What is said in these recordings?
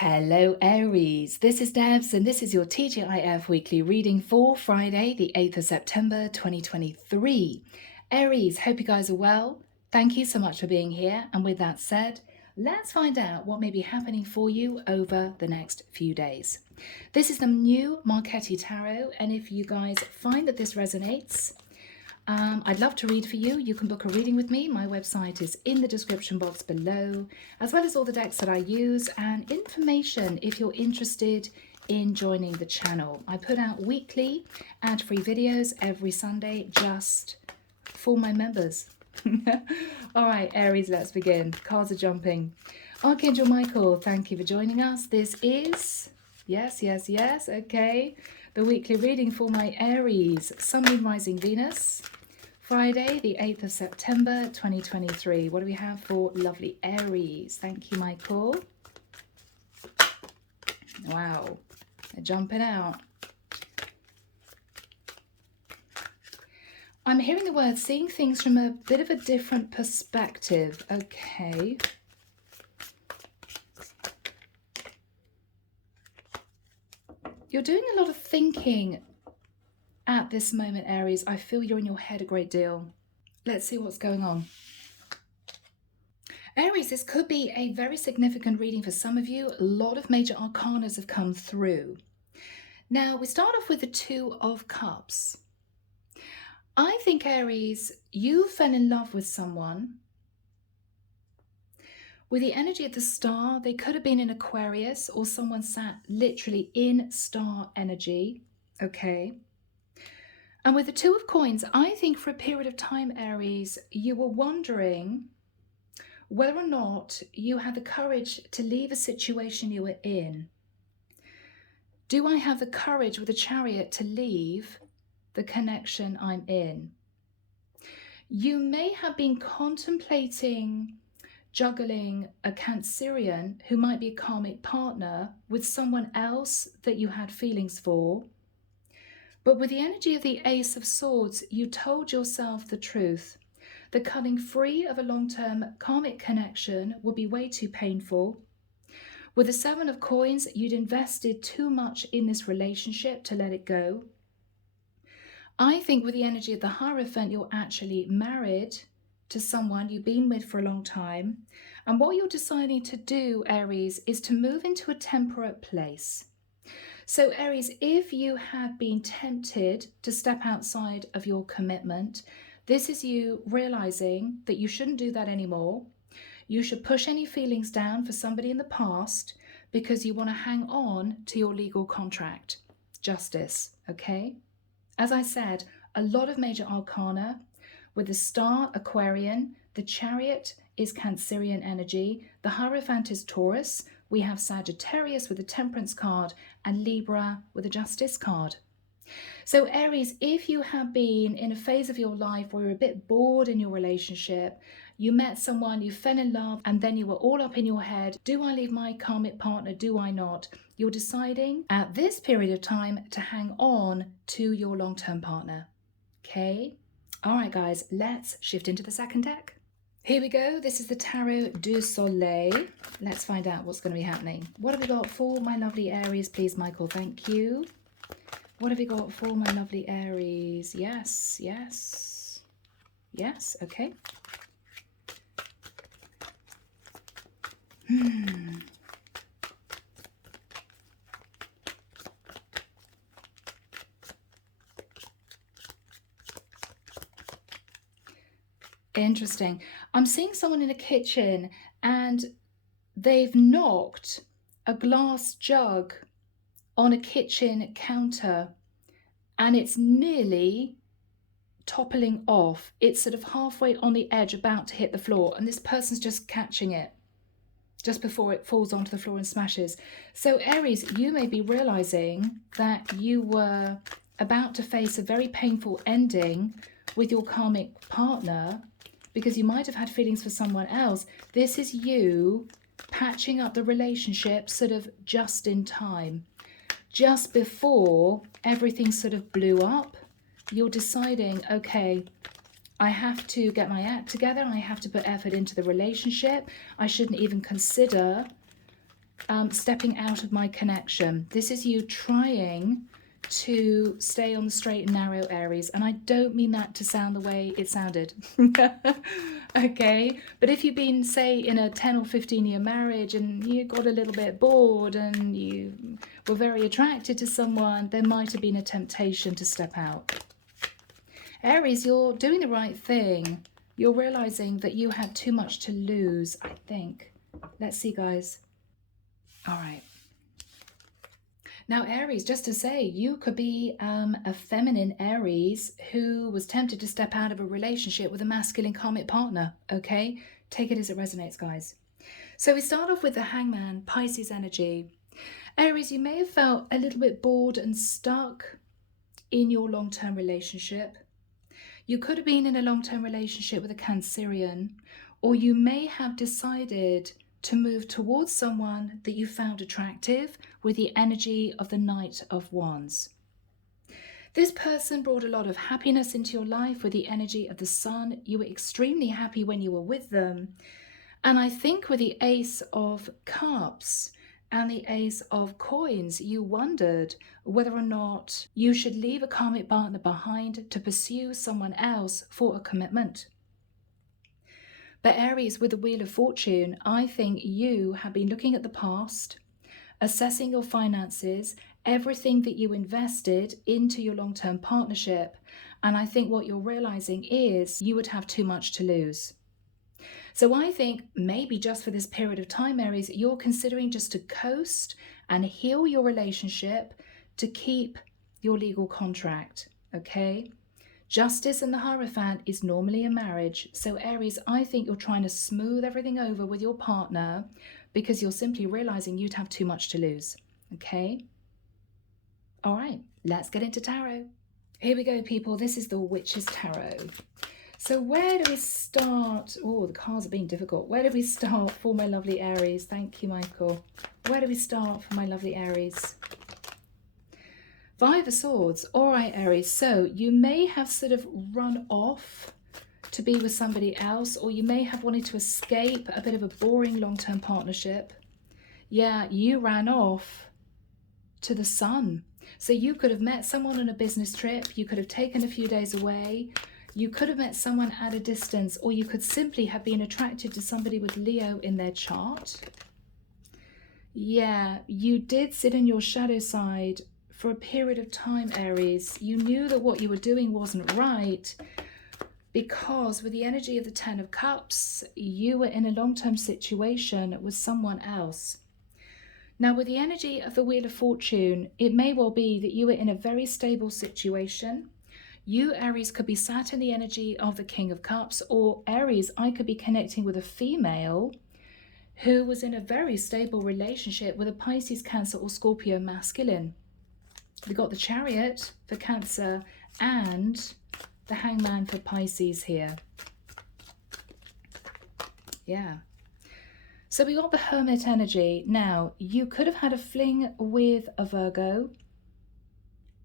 Hello Aries, this is Debs and this is your T.G.I.F weekly reading for Friday the 8th of September 2023. Aries, hope you guys are well. Thank you so much for being here, and with that said, let's find out what may be happening for you over the next few days. This is the new Marchetti Tarot, and if you guys find that this resonates, I'd love to read for you. You can book a reading with me. My website is in the description box below, as well as all the decks that I use and information if you're interested in joining the channel. I put out weekly ad-free videos every Sunday just for my members. All right, Aries, let's begin. Cards are jumping. Archangel Michael, thank you for joining us. This is, yes, okay, the weekly reading for my Aries, Sun, Moon, Rising, Venus. Friday, the 8th of September, 2023. What do we have for lovely Aries? Thank you, Michael. Wow, they're jumping out. I'm hearing the word seeing things from a bit of a different perspective. Okay. You're doing a lot of thinking at this moment, Aries. I feel you're in your head a great deal. Let's see what's going on. Aries, this could be a very significant reading for some of you. A lot of major arcanas have come through. Now, we start off with the Two of Cups. I think, Aries, you fell in love with someone. With the energy of the star, they could have been in Aquarius, or someone sat literally in star energy, okay? And with the Two of Coins, I think for a period of time, Aries, you were wondering whether or not you had the courage to leave a situation you were in. Do I have the courage with the Chariot to leave the connection I'm in? You may have been contemplating juggling a Cancerian who might be a karmic partner with someone else that you had feelings for. But with the energy of the Ace of Swords, you told yourself the truth. The cutting free of a long-term karmic connection would be way too painful. With the Seven of Coins, you'd invested too much in this relationship to let it go. I think with the energy of the Hierophant, you're actually married to someone you've been with for a long time. And what you're deciding to do, Aries, is to move into a temperate place. So Aries, if you have been tempted to step outside of your commitment, this is you realizing that you shouldn't do that anymore. You should push any feelings down for somebody in the past because you want to hang on to your legal contract. Justice, okay? As I said, a lot of major arcana. With the Star, Aquarian, the Chariot is Cancerian energy, the Hierophant is Taurus, we have Sagittarius with the Temperance card, and Libra with the Justice card. So Aries, if you have been in a phase of your life where you're a bit bored in your relationship, you met someone, you fell in love, and then you were all up in your head, do I leave my karmic partner, do I not? You're deciding at this period of time to hang on to your long-term partner, okay? All right, guys, let's shift into the second deck. Here we go. This is the Tarot du Soleil. Let's find out what's going to be happening. What have we got for my lovely Aries, please, Michael? Thank you. What have we got for my lovely Aries? Yes. Okay. Interesting. I'm seeing someone in a kitchen and they've knocked a glass jug on a kitchen counter and it's nearly toppling off. It's sort of halfway on the edge, about to hit the floor, and this person's just catching it just before it falls onto the floor and smashes. So Aries, you may be realizing that you were about to face a very painful ending with your karmic partner because you might have had feelings for someone else. This is you patching up the relationship sort of just in time. Just before everything sort of blew up, you're deciding, okay, I have to get my act together. I have to put effort into the relationship. I shouldn't even consider stepping out of my connection. This is you trying to stay on the straight and narrow, Aries, and I don't mean that to sound the way it sounded. Okay, but if you've been, say, in a 10 or 15 year marriage and you got a little bit bored and you were very attracted to someone, there might have been a temptation to step out. Aries, you're doing the right thing. You're realizing that you had too much to lose, I think. Let's see, guys. All right. Now, Aries, just to say, you could be a feminine Aries who was tempted to step out of a relationship with a masculine karmic partner, okay? Take it as it resonates, guys. So we start off with the Hangman, Pisces energy. Aries, you may have felt a little bit bored and stuck in your long-term relationship. You could have been in a long-term relationship with a Cancerian, or you may have decided to move towards someone that you found attractive with the energy of the Knight of Wands. This person brought a lot of happiness into your life with the energy of the Sun. You were extremely happy when you were with them. And I think with the Ace of Cups and the Ace of Coins, you wondered whether or not you should leave a karmic partner behind to pursue someone else for a commitment. But Aries, with the Wheel of Fortune, I think you have been looking at the past, assessing your finances, everything that you invested into your long-term partnership. And I think what you're realizing is you would have too much to lose. So I think maybe just for this period of time, Aries, you're considering just to coast and heal your relationship to keep your legal contract, okay? Justice and the Hierophant is normally a marriage. So Aries, I think you're trying to smooth everything over with your partner because you're simply realizing you'd have too much to lose. Okay? All right, let's get into tarot. Here we go, people. This is the Witch's Tarot. So where do we start? Oh, the cards are being difficult. Where do we start for my lovely Aries? Thank you, Michael. Where do we start for my lovely Aries? Five of Swords. All right, Aries. So you may have sort of run off to be with somebody else, or you may have wanted to escape a bit of a boring long-term partnership. Yeah, you ran off to the Sun. So you could have met someone on a business trip. You could have taken a few days away. You could have met someone at a distance, or you could simply have been attracted to somebody with Leo in their chart. Yeah, you did sit in your shadow side for a period of time, Aries. You knew that what you were doing wasn't right because with the energy of the Ten of Cups, you were in a long-term situation with someone else. Now, with the energy of the Wheel of Fortune, it may well be that you were in a very stable situation. You, Aries, could be sat in the energy of the King of Cups, or Aries, I could be connecting with a female who was in a very stable relationship with a Pisces, Cancer, or Scorpio masculine. We got the Chariot for Cancer and the Hangman for Pisces here. Yeah. So we got the Hermit energy. Now, you could have had a fling with a Virgo,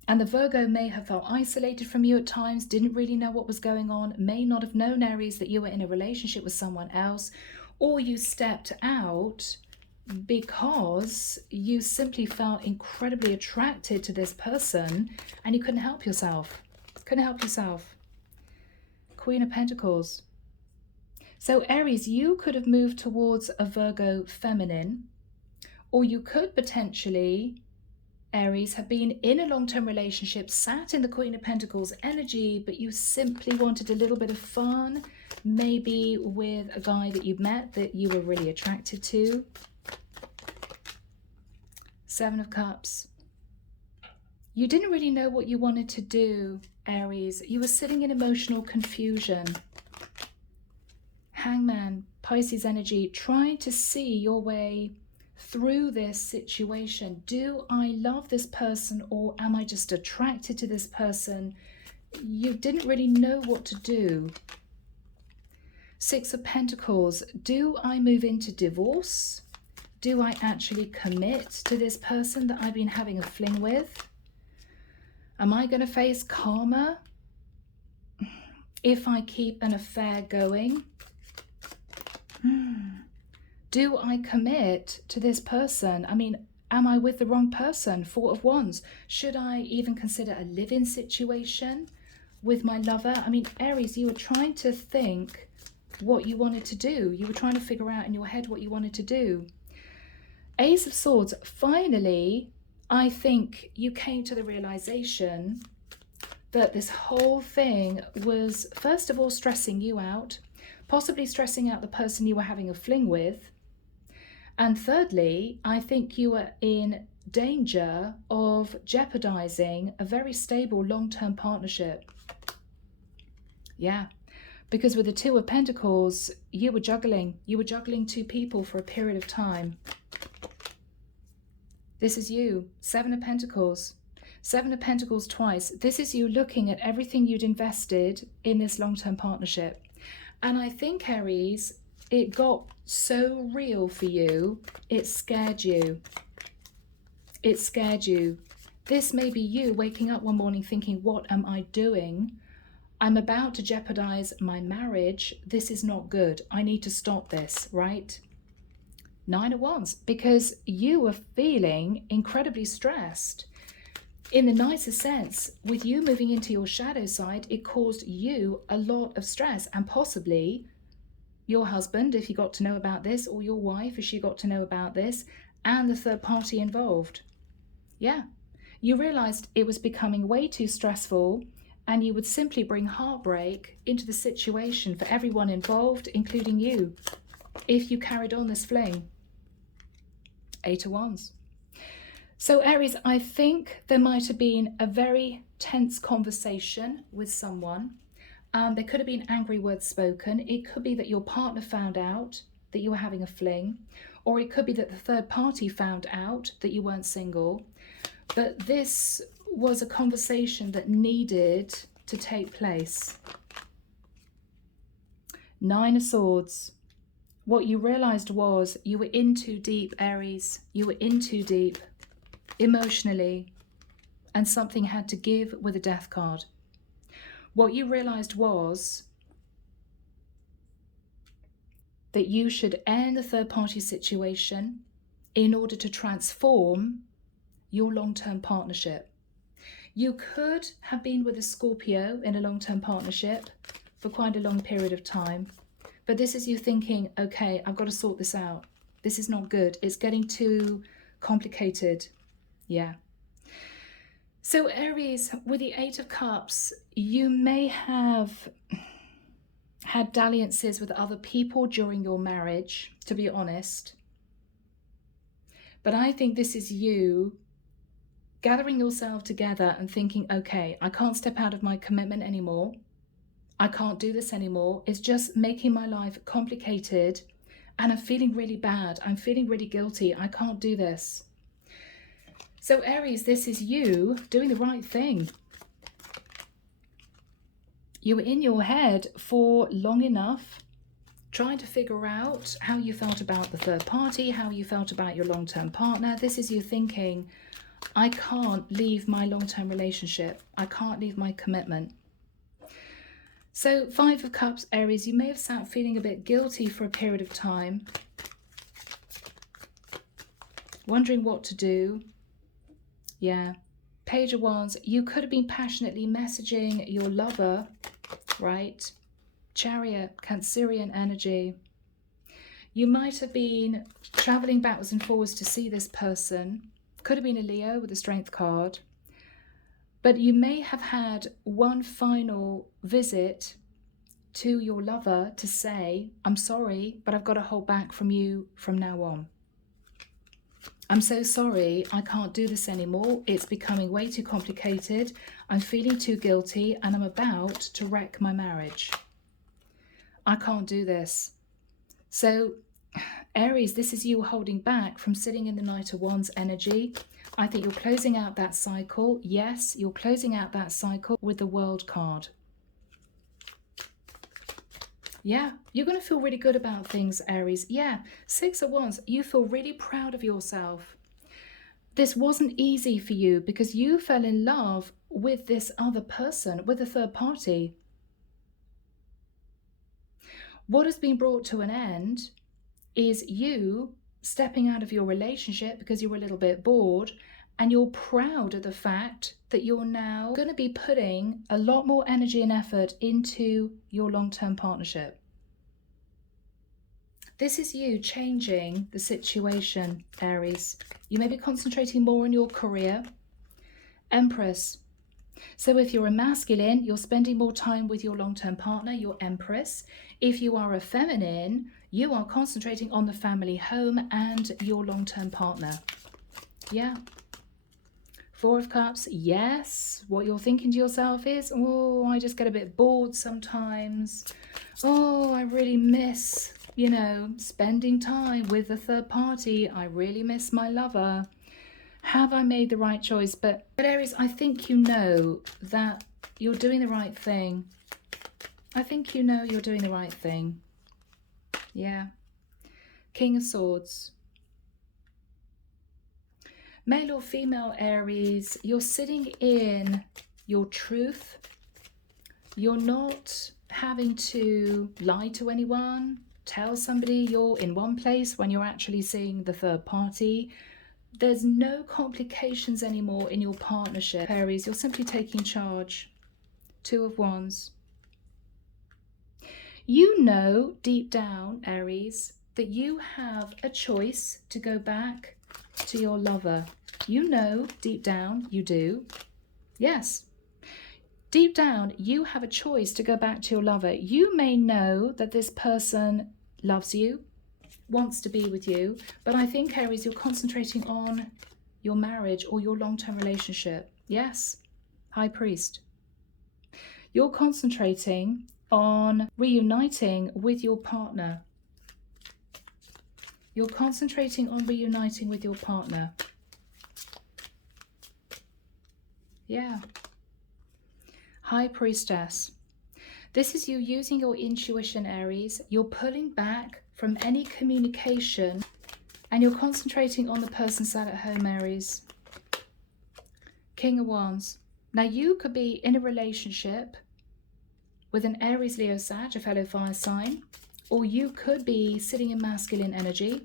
and the Virgo may have felt isolated from you at times, didn't really know what was going on, may not have known, Aries, that you were in a relationship with someone else, or you stepped out because you simply felt incredibly attracted to this person and you couldn't help yourself. Couldn't help yourself. Queen of Pentacles. So Aries, you could have moved towards a Virgo feminine, or you could potentially, Aries, have been in a long-term relationship, sat in the Queen of Pentacles energy, but you simply wanted a little bit of fun, maybe with a guy that you met that you were really attracted to. Seven of Cups. You didn't really know what you wanted to do, Aries. You were sitting in emotional confusion. Hangman, Pisces energy, trying to see your way through this situation. Do I love this person, or am I just attracted to this person? You didn't really know what to do. Six of Pentacles. Do I move into divorce? Do I actually commit to this person that I've been having a fling with? Am I going to face karma if I keep an affair going? Do I commit to this person? I mean, am I with the wrong person? Four of Wands. Should I even consider a live-in situation with my lover? I mean, Aries, you were trying to think what you wanted to do. You were trying to figure out in your head what you wanted to do. Ace of Swords. Finally, I think you came to the realization that this whole thing was, first of all, stressing you out, possibly stressing out the person you were having a fling with. And thirdly, I think you were in danger of jeopardizing a very stable long-term partnership. Yeah, because with the Two of Pentacles, you were juggling two people for a period of time. This is you. Seven of Pentacles. Seven of Pentacles twice. This is you looking at everything you'd invested in this long-term partnership. And I think, Aries, it got so real for you, it scared you. It scared you. This may be you waking up one morning thinking, what am I doing? I'm about to jeopardize my marriage. This is not good. I need to stop this, right? Nine of Wands, because you were feeling incredibly stressed. In the nicest sense, with you moving into your shadow side, it caused you a lot of stress, and possibly your husband, if he got to know about this, or your wife, if she got to know about this, and the third party involved. Yeah, you realized it was becoming way too stressful, and you would simply bring heartbreak into the situation for everyone involved, including you, if you carried on this fling. Eight of Wands. So Aries, I think there might have been a very tense conversation with someone. There could have been angry words spoken. It could be that your partner found out that you were having a fling, or it could be that the third party found out that you weren't single. But this was a conversation that needed to take place. Nine of Swords. What you realized was you were in too deep, Aries. You were in too deep emotionally, and something had to give with a Death card. What you realized was that you should end the third party situation in order to transform your long-term partnership. You could have been with a Scorpio in a long-term partnership for quite a long period of time, but this is you thinking, okay, I've got to sort this out. This is not good. It's getting too complicated. Yeah. So Aries, with the Eight of Cups, you may have had dalliances with other people during your marriage, to be honest. But I think this is you gathering yourself together and thinking, okay, I can't step out of my commitment anymore. I can't do this anymore. It's just making my life complicated, and I'm feeling really bad. I'm feeling really guilty. I can't do this. So Aries, this is you doing the right thing. You were in your head for long enough, trying to figure out how you felt about the third party, how you felt about your long-term partner. This is you thinking, I can't leave my long-term relationship. I can't leave my commitment. So Five of Cups, Aries, you may have sat feeling a bit guilty for a period of time, wondering what to do. Yeah. Page of Wands, you could have been passionately messaging your lover, right? Chariot, Cancerian energy. You might have been traveling backwards and forwards to see this person. Could have been a Leo with a Strength card. But you may have had one final visit to your lover to say, I'm sorry, but I've got to hold back from you from now on. I'm so sorry, I can't do this anymore. It's becoming way too complicated. I'm feeling too guilty, and I'm about to wreck my marriage. I can't do this. So, Aries, this is you holding back from sitting in the Knight of Wands energy. I think you're closing out that cycle. Yes, you're closing out that cycle with the World card. Yeah, you're going to feel really good about things, Aries. Yeah, Six of Wands, you feel really proud of yourself. This wasn't easy for you because you fell in love with this other person, with a third party. What has been brought to an end is you stepping out of your relationship because you were a little bit bored, and you're proud of the fact that you're now going to be putting a lot more energy and effort into your long-term partnership. This is you changing the situation, Aries. You may be concentrating more on your career. Empress. So if you're a masculine, you're spending more time with your long-term partner, your Empress. If you are a feminine, you are concentrating on the family home and your long-term partner. Yeah. Four of Cups, yes. What you're thinking to yourself is, oh, I just get a bit bored sometimes. Oh, I really miss, spending time with a third party. I really miss my lover. Have I made the right choice? But Aries, I think you know that you're doing the right thing. I think you know you're doing the right thing. Yeah. King of Swords. Male or female Aries, you're sitting in your truth. You're not having to lie to anyone, tell somebody you're in one place when you're actually seeing the third party. There's no complications anymore in your partnership, Aries. You're simply taking charge. Two of Wands. You know deep down, Aries, that you have a choice to go back to your lover. You know deep down you do. Yes. Deep down, you have a choice to go back to your lover. You may know that this person loves you, wants to be with you, but I think, Aries, you're concentrating on your marriage or your long-term relationship. Yes, High Priest. You're concentrating on reuniting with your partner. You're concentrating on reuniting with your partner. Yeah. High Priestess. This is you using your intuition, Aries. You're pulling back from any communication and you're concentrating on the person sat at home, Aries. King of Wands. Now you could be in a relationship with an Aries, Leo, Sag, a fellow fire sign, or you could be sitting in masculine energy.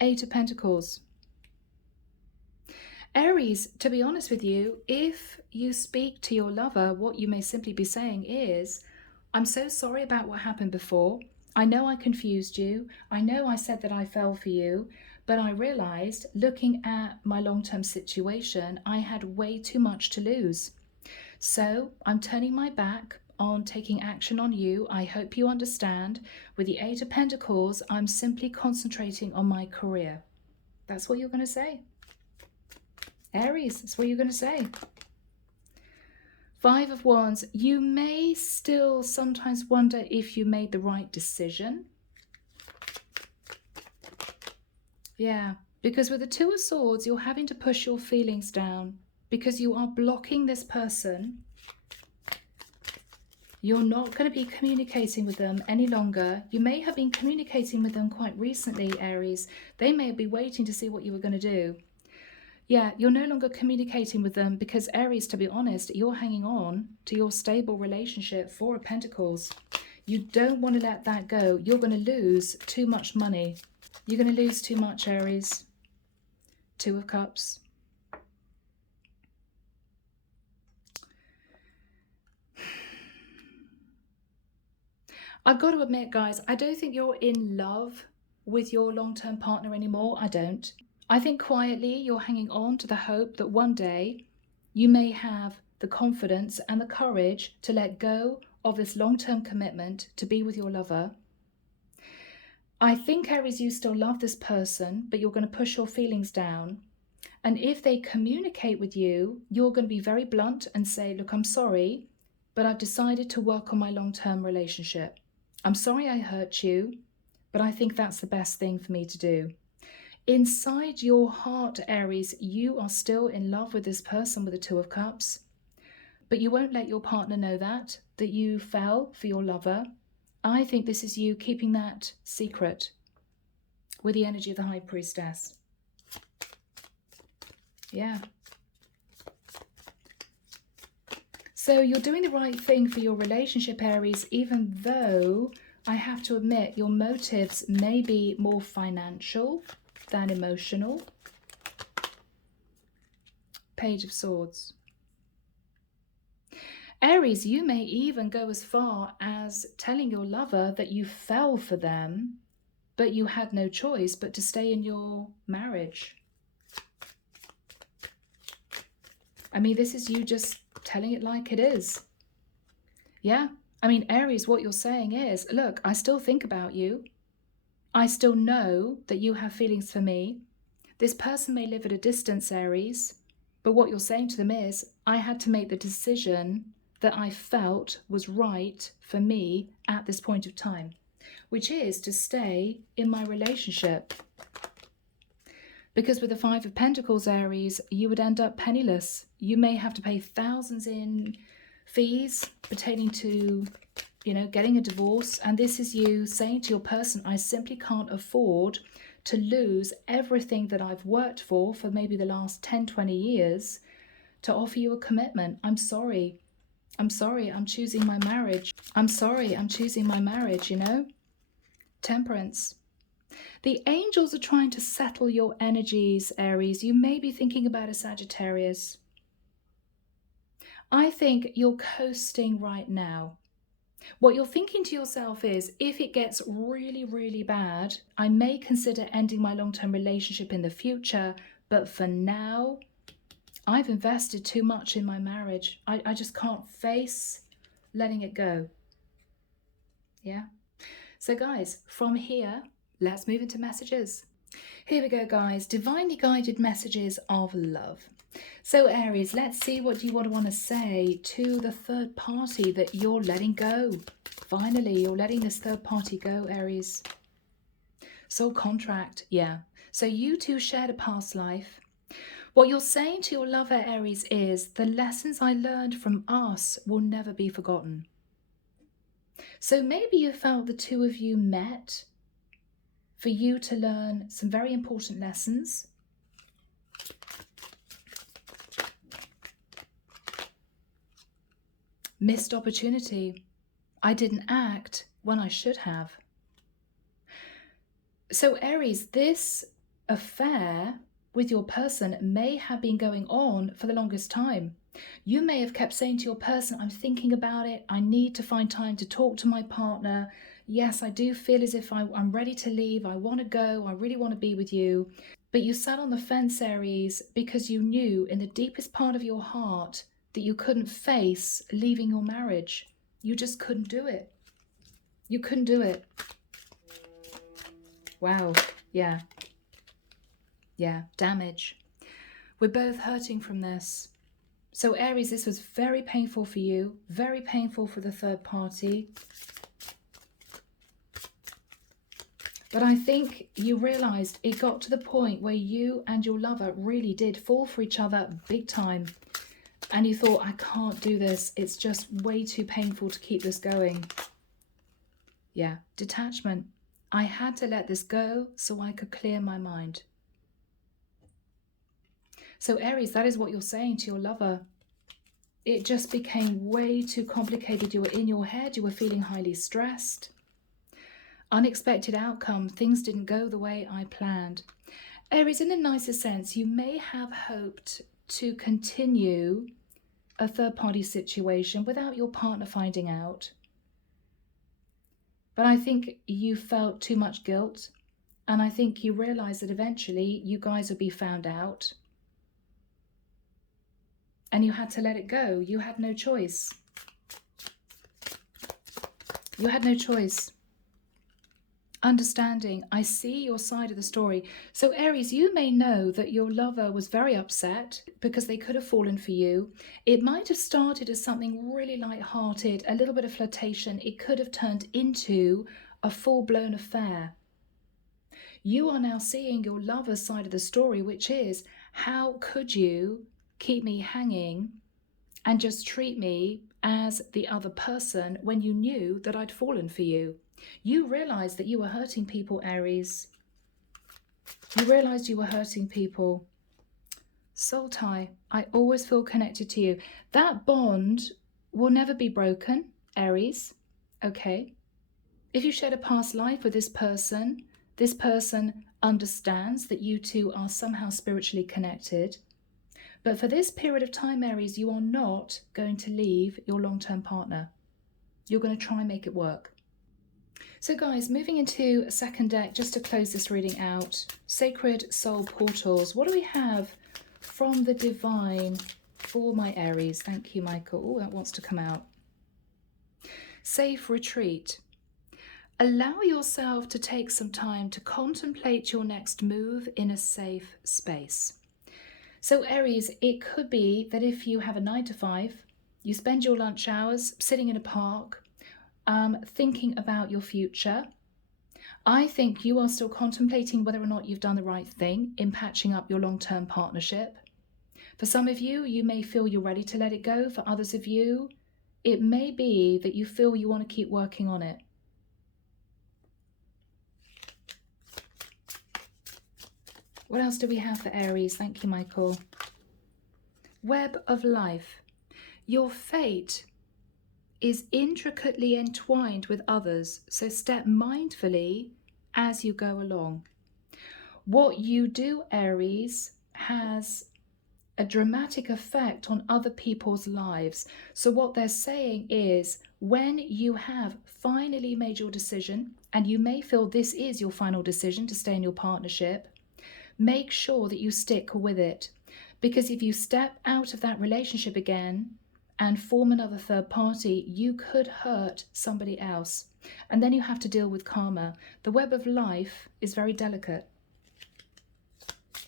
Eight of Pentacles. Aries, to be honest with you, if you speak to your lover, what you may simply be saying is, I'm so sorry about what happened before. I know I confused you. I know I said that I fell for you, but I realized looking at my long-term situation, I had way too much to lose. So I'm turning my back on taking action on you. I hope you understand. With the Eight of Pentacles, I'm simply concentrating on my career. That's what you're going to say. Aries, that's what you're going to say. Five of Wands, you may still sometimes wonder if you made the right decision. Yeah, because with the Two of Swords, you're having to push your feelings down because you are blocking this person. You're not going to be communicating with them any longer. You may have been communicating with them quite recently, Aries. They may be waiting to see what you were going to do. Yeah, you're no longer communicating with them because, Aries, to be honest, you're hanging on to your stable relationship. Four of Pentacles. You don't want to let that go. You're going to lose too much money. You're going to lose too much, Aries. Two of Cups. I've got to admit, guys, I don't think you're in love with your long-term partner anymore. I don't. I think quietly you're hanging on to the hope that one day you may have the confidence and the courage to let go of this long-term commitment to be with your lover. I think, Aries, you still love this person, but you're going to push your feelings down. And if they communicate with you, you're going to be very blunt and say, look, I'm sorry, but I've decided to work on my long-term relationship. I'm sorry I hurt you, but I think that's the best thing for me to do. Inside your heart, Aries, you are still in love with this person with the Two of Cups, but you won't let your partner know that you fell for your lover. I think this is you keeping that secret with the energy of the High Priestess. Yeah. So you're doing the right thing for your relationship, Aries, even though I have to admit, your motives may be more financial than emotional. Page of Swords. Aries, you may even go as far as telling your lover that you fell for them, but you had no choice but to stay in your marriage. I mean, this is you just telling it like it is. Yeah. I mean, Aries, what you're saying is, look, I still think about you. I still know that you have feelings for me. This person may live at a distance, Aries, but what you're saying to them is, I had to make the decision that I felt was right for me at this point of time, which is to stay in my relationship. Because with the Five of Pentacles, Aries, you would end up penniless. You may have to pay thousands in fees pertaining to, getting a divorce. And this is you saying to your person, I simply can't afford to lose everything that I've worked for maybe the last 10, 20 years to offer you a commitment. I'm sorry. I'm choosing my marriage. I'm choosing my marriage, Temperance. The angels are trying to settle your energies, Aries. You may be thinking about a Sagittarius. I think you're coasting right now. What you're thinking to yourself is, if it gets really, really bad, I may consider ending my long-term relationship in the future, but for now, I've invested too much in my marriage. I just can't face letting it go. Yeah. So guys, from here, let's move into messages. Here we go, guys. Divinely guided messages of love. So Aries, let's see what you want to say to the third party that you're letting go. Finally, you're letting this third party go, Aries. Soul contract, yeah. So you two shared a past life. What you're saying to your lover, Aries, is the lessons I learned from us will never be forgotten. So maybe you felt the two of you met for you to learn some very important lessons. Missed opportunity. I didn't act when I should have. So Aries, this affair with your person may have been going on for the longest time. You may have kept saying to your person, I'm thinking about it. I need to find time to talk to my partner. Yes, I do feel as if I'm ready to leave. I want to go. I really want to be with you. But you sat on the fence, Aries, because you knew in the deepest part of your heart that you couldn't face leaving your marriage. You just couldn't do it. You couldn't do it. Wow. Yeah. Yeah. Damage. We're both hurting from this. So Aries, this was very painful for you. Very painful for the third party. But I think you realized it got to the point where you and your lover really did fall for each other big time. And you thought, I can't do this. It's just way too painful to keep this going. Yeah. Detachment. I had to let this go so I could clear my mind. So Aries, that is what you're saying to your lover. It just became way too complicated. You were in your head. You were feeling highly stressed. Unexpected outcome. Things didn't go the way I planned. Aries, in a nicer sense, you may have hoped to continue a third-party situation without your partner finding out. But I think you felt too much guilt. And I think you realized that eventually you guys would be found out. And you had to let it go. You had no choice. You had no choice. Understanding. I see your side of the story. So Aries, you may know that your lover was very upset because they could have fallen for you. It might have started as something really light-hearted, a little bit of flirtation. It could have turned into a full-blown affair. You are now seeing your lover's side of the story, which is, how could you keep me hanging and just treat me as the other person when you knew that I'd fallen for you? You realized that you were hurting people, Aries. You realized you were hurting people. Soul tie. I always feel connected to you. That bond will never be broken, Aries. Okay. If you shared a past life with this person understands that you two are somehow spiritually connected. But for this period of time, Aries, you are not going to leave your long-term partner. You're going to try and make it work. So guys, moving into a second deck, just to close this reading out. Sacred Soul Portals. What do we have from the Divine for my Aries? Thank you, Michael. Oh, that wants to come out. Safe Retreat. Allow yourself to take some time to contemplate your next move in a safe space. So Aries, it could be that if you have a 9 to 5, you spend your lunch hours sitting in a park, thinking about your future. I think you are still contemplating whether or not you've done the right thing in patching up your long-term partnership. For some of you, you may feel you're ready to let it go. For others of you, it may be that you feel you want to keep working on it. What else do we have for Aries? Thank you, Michael. Web of Life. Your fate is intricately entwined with others, so step mindfully as you go along. What you do, Aries, has a dramatic effect on other people's lives. So what they're saying is, when you have finally made your decision, and you may feel this is your final decision to stay in your partnership, make sure that you stick with it. Because if you step out of that relationship again and form another third party, you could hurt somebody else. And then you have to deal with karma. The web of life is very delicate.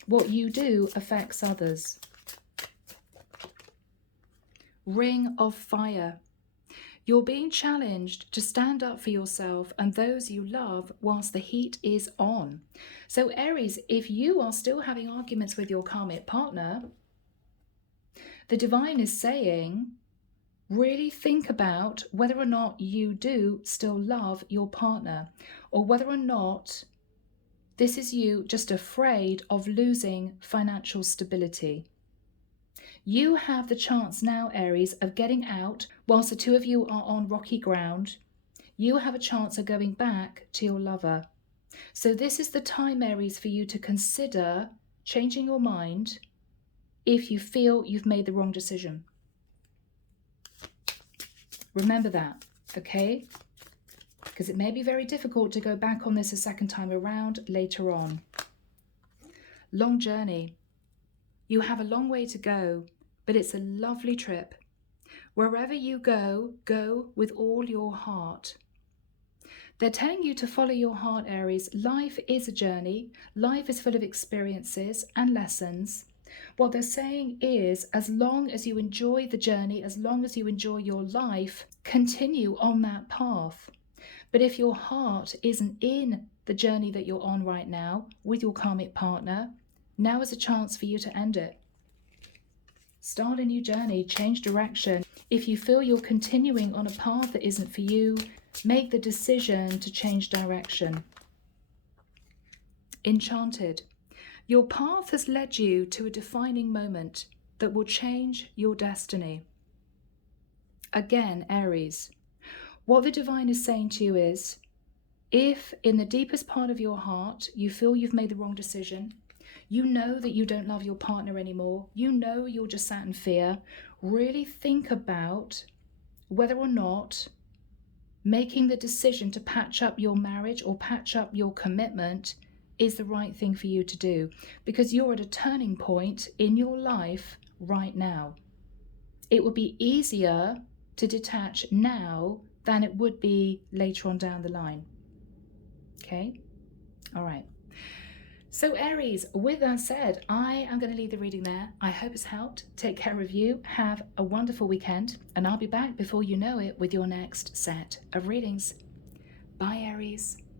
What you do affects others. Ring of Fire. You're being challenged to stand up for yourself and those you love whilst the heat is on. So Aries, if you are still having arguments with your karmic partner, the Divine is saying, really think about whether or not you do still love your partner, or whether or not this is you just afraid of losing financial stability. You have the chance now, Aries, of getting out whilst the two of you are on rocky ground. You have a chance of going back to your lover. So this is the time, Aries, for you to consider changing your mind if you feel you've made the wrong decision. Remember that, okay? Because it may be very difficult to go back on this a second time around later on. Long journey. You have a long way to go, but it's a lovely trip. Wherever you go, go with all your heart. They're telling you to follow your heart, Aries. Life is a journey. Life is full of experiences and lessons. What they're saying is, as long as you enjoy the journey, as long as you enjoy your life, continue on that path. But if your heart isn't in the journey that you're on right now with your karmic partner, now is a chance for you to end it. Start a new journey, change direction. If you feel you're continuing on a path that isn't for you, make the decision to change direction. Enchanted. Your path has led you to a defining moment that will change your destiny. Again, Aries, what the Divine is saying to you is, if in the deepest part of your heart you feel you've made the wrong decision, you know that you don't love your partner anymore, you know you're just sat in fear, really think about whether or not making the decision to patch up your marriage or patch up your commitment is the right thing for you to do, because you're at a turning point in your life right now. It would be easier to detach now than it would be later on down the line. Okay? All right. So Aries, with that said, I am going to leave the reading there. I hope it's helped. Take care of you. Have a wonderful weekend, and I'll be back before you know it with your next set of readings. Bye, Aries.